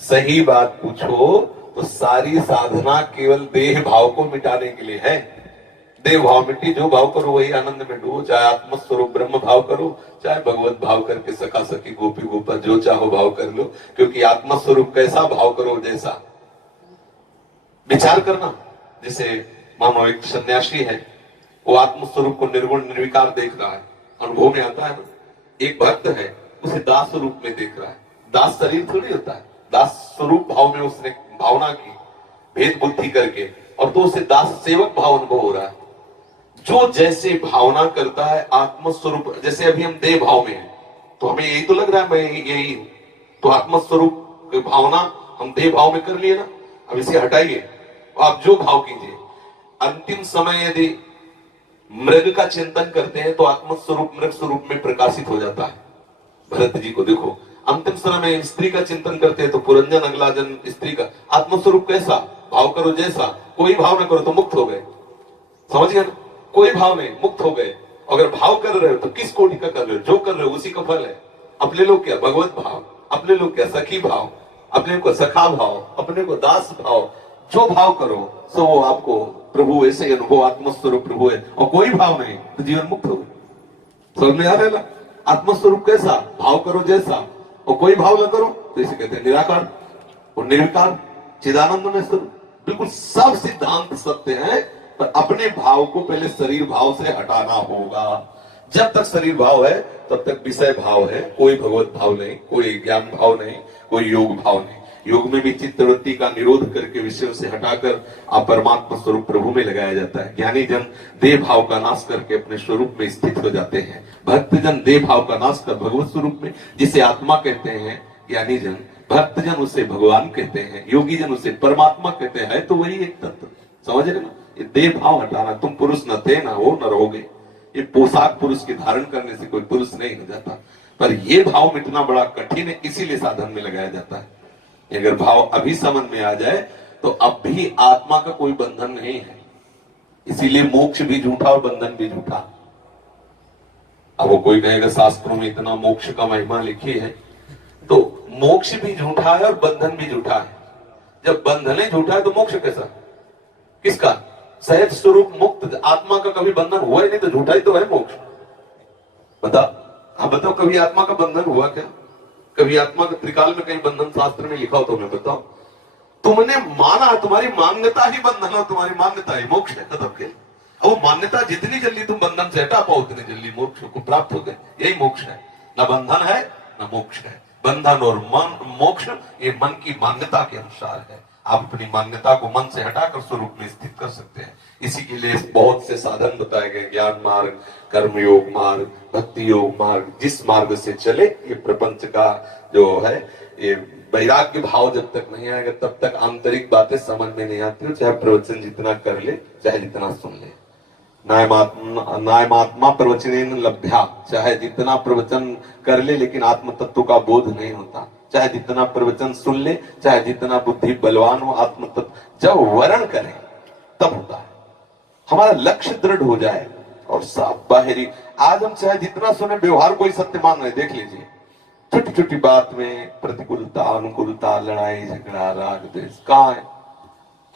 सही बात पूछो तो सारी साधना केवल देह भाव को मिटाने के लिए है। देह भाव मिट्टी, जो भाव करो वही आनंद में डूबो, चाहे आत्मस्वरूप ब्रह्म भाव करो, चाहे भगवत भाव करके सखा सखी गोपी गोपा जो चाहो भाव कर लो, क्योंकि आत्मस्वरूप कैसा भाव करो जैसा। विचार करना, जैसे मानो एक सन्यासी है, वो आत्मस्वरूप को निर्गुण निर्विकार देख रहा है, अनुभव में आता है ना। एक भक्त है, उसे दास रूप में देख रहा है। दास शरीर थोड़ी होता है, दास स्वरूप भाव में उसने भावना की भेद बुद्धि करके, और तो उसे दास सेवक भाव अनुभव हो रहा है। जो जैसे भावना करता है आत्मस्वरूप, जैसे अभी हम देह भाव में हैं, तो हमें यही तो लग रहा है मैं यही हूं, तो आत्मस्वरूप की भावना हम देह भाव में कर लिए ना। अब इसे हटाइए, आप जो भाव कीजिए। अंतिम समय यदि मृग का चिंतन करते हैं तो आत्मस्वरूप मृग स्वरूप में प्रकाशित हो जाता है। भरत जी को देखो, अंतिम समय में स्त्री का चिंतन करते हैं तो पुरंजन अगला जन्म स्त्री का। आत्मस्वरूप कैसा भाव करो जैसा, कोई भाव ना करो तो मुक्त हो गए। समझ गए ना, कोई भाव नहीं, मुक्त हो गए। अगर भाव कर रहे हो तो किस कोटि का कर रहे हो, जो कर रहे हो उसी का फल है। अपने लोग क्या भगवत भाव, अपने लोग क्या सखी भाव, अपने को सखा भाव, अपने को दास भाव, जो भाव करो सो वो आपको प्रभु ऐसे ही अनुभव, आत्मस्वरूप प्रभु है। और कोई भाव नहीं तो जीवन मुक्त हो गए। समझ में आ रहा है? आत्मस्वरूप कैसा भाव करो जैसा, और कोई भाव ना करो तो इसे कहते हैं निराकार और निर्विकार चिदानंद में स्वरूप। बिल्कुल सब सिद्धांत सत्य है, पर अपने भाव को पहले शरीर भाव से हटाना होगा। जब तक शरीर भाव है तब तक विषय भाव है, कोई भगवत भाव नहीं, कोई ज्ञान भाव नहीं, कोई योग भाव नहीं। योग में भी चित्तवृत्ति का निरोध करके विषयों से हटाकर आप परमात्मा स्वरूप प्रभु में लगाया जाता है। ज्ञानी जन देह भाव का नाश करके अपने स्वरूप में स्थित हो जाते हैं। भक्त जन देह भाव का नाश कर भगवत स्वरूप में, जिसे आत्मा कहते हैं ज्ञानी जन, भक्त जन उसे भगवान कहते हैं, योगी जन उसे परमात्मा कहते हैं। तो वही एक तत्व, समझ रहे ना। ये देह भाव हटाना, तुम पुरुष न थे ना हो न रहोगे। ये पोशाक पुरुष की धारण करने से कोई पुरुष नहीं हो जाता, पर ये भाव मिटना बड़ा कठिन है, इसीलिए साधन में लगाया जाता है। अगर भाव अभी समझ में आ जाए तो अब भी आत्मा का कोई बंधन नहीं है। इसीलिए मोक्ष भी झूठा और बंधन भी झूठा। अब वो कोई कहेगा शास्त्रों में इतना मोक्ष का महिमा लिखी है, तो मोक्ष भी झूठा है और बंधन भी झूठा है। जब बंधन ही झूठा है तो मोक्ष कैसा, किसका? सहज स्वरूप मुक्त आत्मा का कभी बंधन हुआ ही नहीं, तो झूठा ही तो है मोक्ष। बता, आप बताओ कभी आत्मा का बंधन हुआ क्या? कभी आत्मा का त्रिकाल में कहीं बंधन शास्त्र में लिखा हो तो मैं बताओ। तुमने माना, तुम्हारी मान्यता ही बंधन है, तुम्हारी मान्यता ही मोक्ष है। खत्म के अब वो मान्यता जितनी जल्दी तुम बंधन से हटा पाओ उतनी जल्दी मोक्ष को प्राप्त हो गए। यही मोक्ष है, न बंधन है न मोक्ष है। बंधन और मन मोक्ष ये मन की मान्यता के अनुसार है। आप अपनी मान्यता को मन से हटाकर स्वरूप में स्थित कर सकते हैं। इसी के लिए बहुत से साधन बताए गए, ज्ञान मार्ग, कर्म योग मार्ग, भक्ति योग मार्ग। जिस मार्ग से चले, ये प्रपंच का जो है ये वैराग्य भाव जब तक नहीं आएगा तब तक आंतरिक बातें समझ में नहीं आती। चाहे प्रवचन जितना कर ले, चाहे जितना सुन ले। नायमात्मा प्रवचनेन लभ्या, चाहे जितना प्रवचन कर ले लेकिन आत्म तत्व का बोध नहीं होता। चाहे जितना प्रवचन सुन ले, चाहे जितना बुद्धि बलवान हो, आत्म तत्व जब वर्ण करें तब होता है। हमारा लक्ष्य दृढ़ हो जाए और साफ बाहरी, आज हम चाहे जितना सुने व्यवहार को ही सत्य मान रहे। देख लीजिए, छोटी छोटी बात में प्रतिकूलता अनुकूलता, लड़ाई झगड़ा राग द्वेष कहाँ है?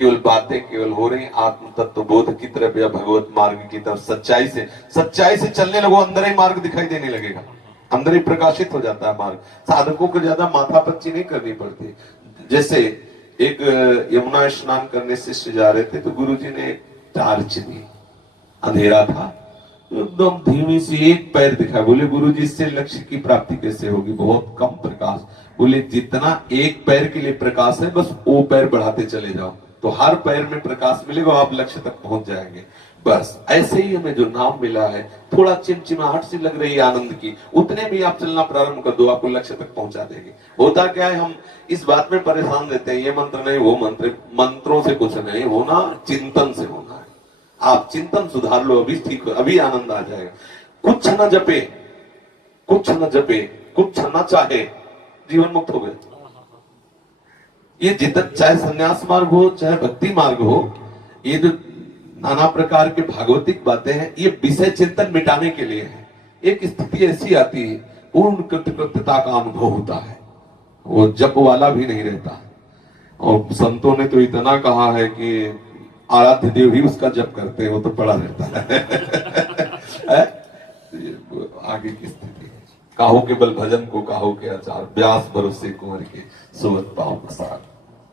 केवल बातें केवल हो रही आत्म तत्व बोध की तरफ या भगवत मार्ग की तरफ। सच्चाई से चलने लगो, अंदर ही मार्ग दिखाई देने लगेगा, अंदर ही प्रकाशित हो जाता है मार्ग। साधकों को ज्यादा माथापच्ची नहीं करनी पड़ती। जैसे एक यमुना स्नान करने शिष्य जा रहे थे तो गुरुजी ने टार्च दी, अंधेरा था, एकदम धीमी सी एक पैर दिखा। बोले गुरुजी इससे लक्ष्य की प्राप्ति कैसे होगी, बहुत कम प्रकाश। बोले जितना एक पैर के लिए प्रकाश है बस वो पैर बढ़ाते चले जाओ तो हर पैर में प्रकाश मिलेगा, आप लक्ष्य तक पहुंच जाएंगे। बस ऐसे ही हमें जो नाम मिला है, थोड़ा चिमचिमाहट सी लग रही है आनंद की, उतने भी आप चलना प्रारंभ कर दो, आपको लक्ष्य तक पहुंचा देंगे। होता क्या है, हम इस बात में परेशान रहते हैं, ये मंत्र नहीं वो मंत्र। मंत्रों से कुछ नहीं होना, चिंतन से होना है। आप चिंतन सुधार लो, अभी ठीक हो, अभी आनंद आ जाएगा। कुछ न जपे, कुछ न जपे, कुछ न चाहे, जीवन मुक्त हो गए। ये जितना चाहे संन्यास मार्ग हो चाहे भक्ति मार्ग हो, ये जो नाना प्रकार के भागवतिक बातें हैं, ये विषय चिंतन मिटाने के लिए है। एक स्थिति ऐसी आती है, पूर्ण कृतकृत्यता का अनुभव होता है, वो जप वाला भी नहीं रहता। और संतों ने तो इतना कहा है कि आराध्य देव ही उसका जप करते हैं, वो तो पड़ा रहता है। आगे की स्थिति काहो के बल भजन को काहो के आचार, व्यास भरोसे कुंवर के सुवत पाओ प्रसाद।